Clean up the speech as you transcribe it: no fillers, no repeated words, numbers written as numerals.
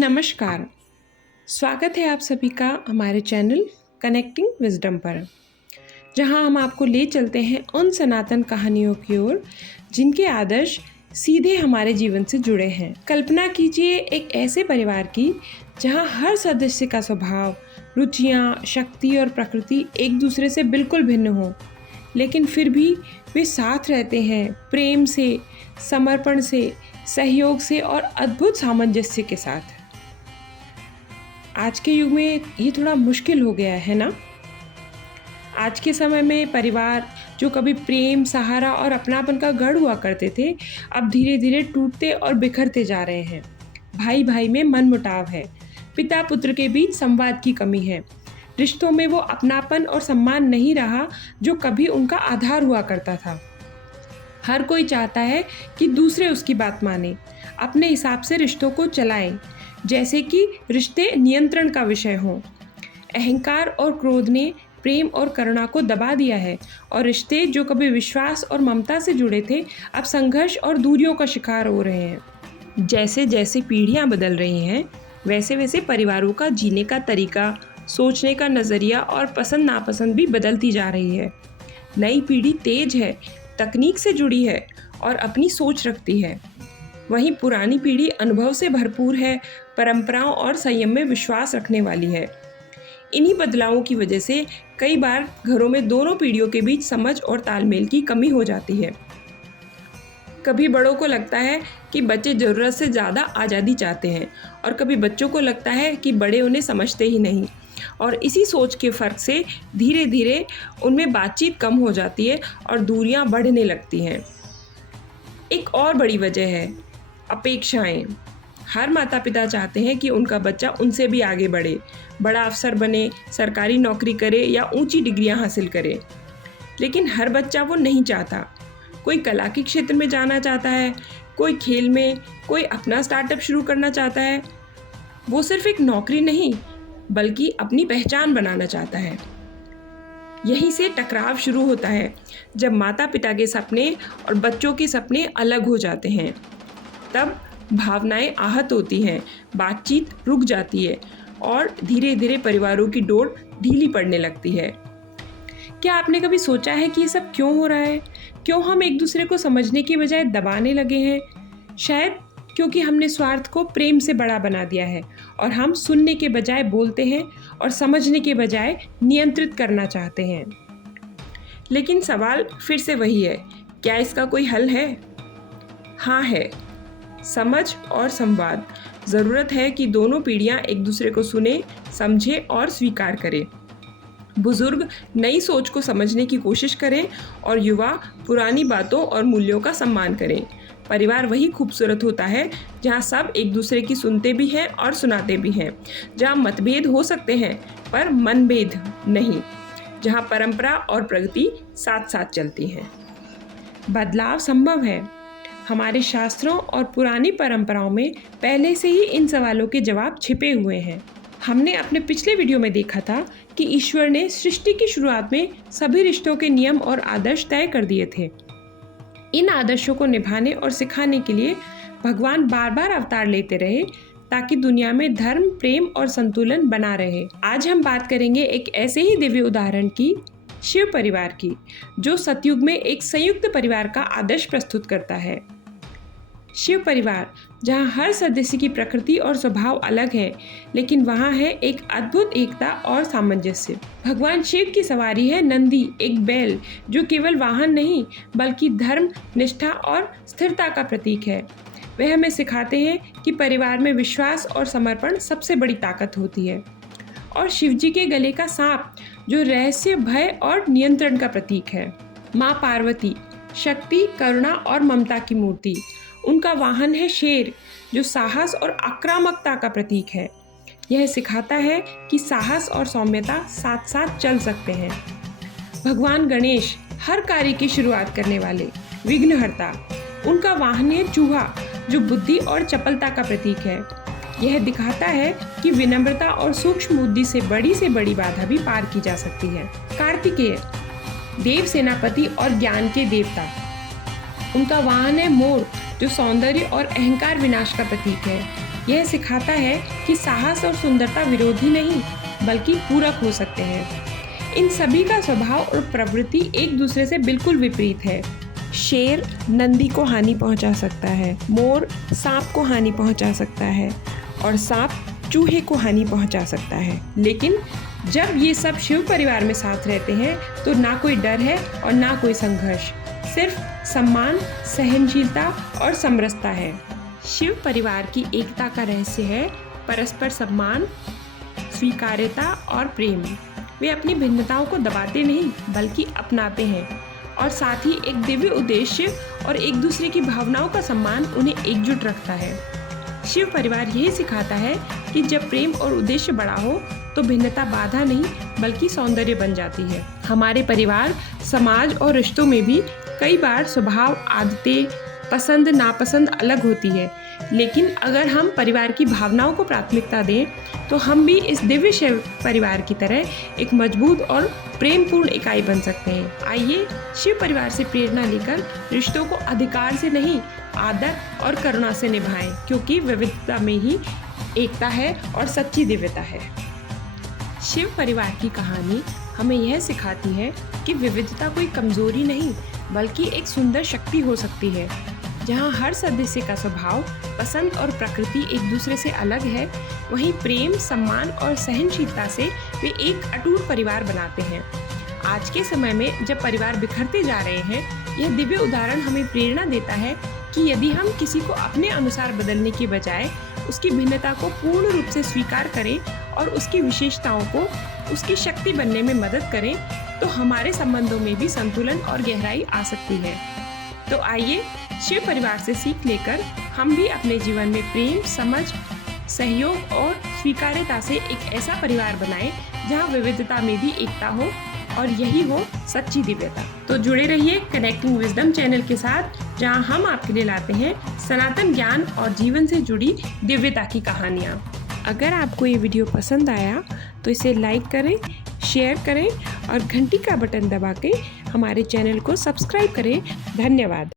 नमस्कार। स्वागत है आप सभी का हमारे चैनल कनेक्टिंग विजडम पर, जहां हम आपको ले चलते हैं उन सनातन कहानियों की ओर जिनके आदर्श सीधे हमारे जीवन से जुड़े हैं। कल्पना कीजिए एक ऐसे परिवार की जहां हर सदस्य का स्वभाव, रुचियां, शक्ति और प्रकृति एक दूसरे से बिल्कुल भिन्न हो, लेकिन फिर भी वे साथ रहते हैं, प्रेम से, समर्पण से, सहयोग से और अद्भुत सामंजस्य के साथ। आज के युग में ये थोड़ा मुश्किल हो गया है ना। आज के समय में परिवार जो कभी प्रेम, सहारा और अपनापन का गढ़ हुआ करते थे, अब धीरे धीरे टूटते और बिखरते जा रहे हैं। भाई भाई में मनमुटाव है, पिता पुत्र के बीच संवाद की कमी है, रिश्तों में वो अपनापन और सम्मान नहीं रहा जो कभी उनका आधार हुआ करता था। हर कोई चाहता है कि दूसरे उसकी बात माने, अपने हिसाब से रिश्तों को चलाएं, जैसे कि रिश्ते नियंत्रण का विषय हों। अहंकार और क्रोध ने प्रेम और करुणा को दबा दिया है और रिश्ते जो कभी विश्वास और ममता से जुड़े थे, अब संघर्ष और दूरियों का शिकार हो रहे हैं। जैसे जैसे पीढ़ियां बदल रही हैं, वैसे वैसे परिवारों का जीने का तरीका, सोचने का नज़रिया और पसंद नापसंद भी बदलती जा रही है। नई पीढ़ी तेज है, तकनीक से जुड़ी है और अपनी सोच रखती है। वहीं पुरानी पीढ़ी अनुभव से भरपूर है, परंपराओं और संयम में विश्वास रखने वाली है। इन्हीं बदलावों की वजह से कई बार घरों में दोनों पीढ़ियों के बीच समझ और तालमेल की कमी हो जाती है। कभी बड़ों को लगता है कि बच्चे ज़रूरत से ज़्यादा आज़ादी चाहते हैं और कभी बच्चों को लगता है कि बड़े उन्हें समझते ही नहीं, और इसी सोच के फ़र्क से धीरे धीरे उनमें बातचीत कम हो जाती है और दूरियां बढ़ने लगती हैं। एक और बड़ी वजह है अपेक्षाएं। हर माता पिता चाहते हैं कि उनका बच्चा उनसे भी आगे बढ़े, बड़ा अफसर बने, सरकारी नौकरी करे या ऊंची डिग्रियां हासिल करे। लेकिन हर बच्चा वो नहीं चाहता। कोई कला के क्षेत्र में जाना चाहता है, कोई खेल में, कोई अपना स्टार्टअप शुरू करना चाहता है। वो सिर्फ एक नौकरी नहीं बल्कि अपनी पहचान बनाना चाहता है। यहीं से टकराव शुरू होता है, जब माता पिता के सपने और बच्चों के सपने अलग हो जाते हैं। तब भावनाएं आहत होती हैं, बातचीत रुक जाती है और धीरे धीरे परिवारों की डोर ढीली पड़ने लगती है। क्या आपने कभी सोचा है कि ये सब क्यों हो रहा है? क्यों हम एक दूसरे को समझने की बजाय दबाने लगे हैं? शायद क्योंकि हमने स्वार्थ को प्रेम से बड़ा बना दिया है और हम सुनने के बजाय बोलते हैं और समझने के बजाय नियंत्रित करना चाहते हैं। लेकिन सवाल फिर से वही है, क्या इसका कोई हल है? हाँ है, समझ और संवाद। ज़रूरत है कि दोनों पीढ़ियाँ एक दूसरे को सुने, समझे और स्वीकार करें। बुजुर्ग नई सोच को समझने की कोशिश करें और युवा पुरानी बातों और मूल्यों का सम्मान करें। परिवार वही खूबसूरत होता है जहाँ सब एक दूसरे की सुनते भी हैं और सुनाते भी हैं, जहाँ मतभेद हो सकते हैं पर मनभेद नहीं, जहाँ परंपरा और प्रगति साथ साथ चलती हैं। बदलाव संभव है। हमारे शास्त्रों और पुरानी परंपराओं में पहले से ही इन सवालों के जवाब छिपे हुए हैं। हमने अपने पिछले वीडियो में देखा था कि ईश्वर ने सृष्टि की शुरुआत में सभी रिश्तों के नियम और आदर्श तय कर दिए थे। इन आदर्शों को निभाने और सिखाने के लिए भगवान बार बार अवतार लेते रहे ताकि दुनिया में धर्म, प्रेम और संतुलन बना रहे। आज हम बात करेंगे एक ऐसे ही दिव्य उदाहरण की, शिव परिवार की, जो सतयुग में एक संयुक्त परिवार का आदर्श प्रस्तुत करता है। शिव परिवार, जहाँ हर सदस्य की प्रकृति और स्वभाव अलग है, लेकिन वहाँ है एक अद्भुत एकता और सामंजस्य। भगवान शिव की सवारी है नंदी, एक बैल जो केवल वाहन नहीं बल्कि धर्म, निष्ठा और स्थिरता का प्रतीक है। वे हमें सिखाते हैं कि परिवार में विश्वास और समर्पण सबसे बड़ी ताकत होती है। और शिव जी के गले का सांप, जो रहस्य, भय और नियंत्रण का प्रतीक है। माँ पार्वती, शक्ति, करुणा और ममता की मूर्ति। उनका वाहन है शेर, जो साहस और आक्रामकता का प्रतीक है। यह सिखाता है कि साहस और सौम्यता साथ साथ चल सकते हैं। भगवान गणेश, हर कार्य की शुरुआत करने वाले, विघ्नहर्ता। उनका वाहन है चूहा, जो बुद्धि और चपलता का प्रतीक है। यह दिखाता है कि विनम्रता और सूक्ष्म बुद्धि से बड़ी बाधा भी पार की जा सकती है। कार्तिकेय, देव सेनापति और ज्ञान के देवता। उनका वाहन है मोर, जो सौंदर्य और अहंकार विनाश का प्रतीक है। यह सिखाता है कि साहस और सुंदरता विरोधी नहीं बल्कि पूरक हो सकते हैं। इन सभी का स्वभाव और प्रवृत्ति एक दूसरे से बिल्कुल विपरीत है। शेर नंदी को हानि पहुंचा सकता है, मोर सांप को हानि पहुंचा सकता है और सांप चूहे को हानि पहुंचा सकता है। लेकिन जब ये सब शिव परिवार में साथ रहते हैं तो ना कोई डर है और ना कोई संघर्ष, सिर्फ सम्मान, सहनशीलता और समरसता है। शिव परिवार की एकता का रहस्य है परस्पर सम्मान, स्वीकार्यता और प्रेम। वे अपनी भिन्नताओं को दबाते नहीं बल्कि अपनाते हैं और साथ ही एक दिव्य उद्देश्य और एक दूसरे की भावनाओं का सम्मान उन्हें एकजुट रखता है। शिव परिवार यही सिखाता है कि जब प्रेम और उद्देश्य बड़ा हो तो भिन्नता बाधा नहीं बल्कि सौंदर्य बन जाती है। हमारे परिवार, समाज और रिश्तों में भी कई बार स्वभाव, आदतें, पसंद नापसंद अलग होती है, लेकिन अगर हम परिवार की भावनाओं को प्राथमिकता दें तो हम भी इस दिव्य शिव परिवार की तरह एक मजबूत और प्रेमपूर्ण इकाई बन सकते हैं। आइए शिव परिवार से प्रेरणा लेकर रिश्तों को अधिकार से नहीं, आदर और करुणा से निभाएं, क्योंकि विविधता में ही एकता है और सच्ची दिव्यता है। शिव परिवार की कहानी हमें यह सिखाती है कि विविधता कोई कमजोरी नहीं बल्कि एक सुंदर शक्ति हो सकती है। जहाँ हर सदस्य का स्वभाव, पसंद और प्रकृति एक दूसरे से अलग है, वहीं प्रेम, सम्मान और सहनशीलता से वे एक अटूट परिवार बनाते हैं। आज के समय में जब परिवार बिखरते जा रहे हैं, यह दिव्य उदाहरण हमें प्रेरणा देता है कि यदि हम किसी को अपने अनुसार बदलने के बजाय उसकी भिन्नता को पूर्ण रूप से स्वीकार करें और उसकी विशेषताओं को उसकी शक्ति बनने में मदद करें तो हमारे संबंधों में भी संतुलन और गहराई आ सकती है। तो आइए शिव परिवार से सीख लेकर हम भी अपने जीवन में प्रेम, समझ, सहयोग और स्वीकार्यता से एक ऐसा परिवार बनाएं जहां विविधता में भी एकता हो और यही हो सच्ची दिव्यता। तो जुड़े रहिए कनेक्टिंग विजडम चैनल के साथ, जहां हम आपके लिए लाते हैं सनातन ज्ञान और जीवन से जुड़ी दिव्यता की कहानियां। अगर आपको ये वीडियो पसंद आया तो इसे लाइक करें, शेयर करें और घंटी का बटन दबा के हमारे चैनल को सब्सक्राइब करें। धन्यवाद।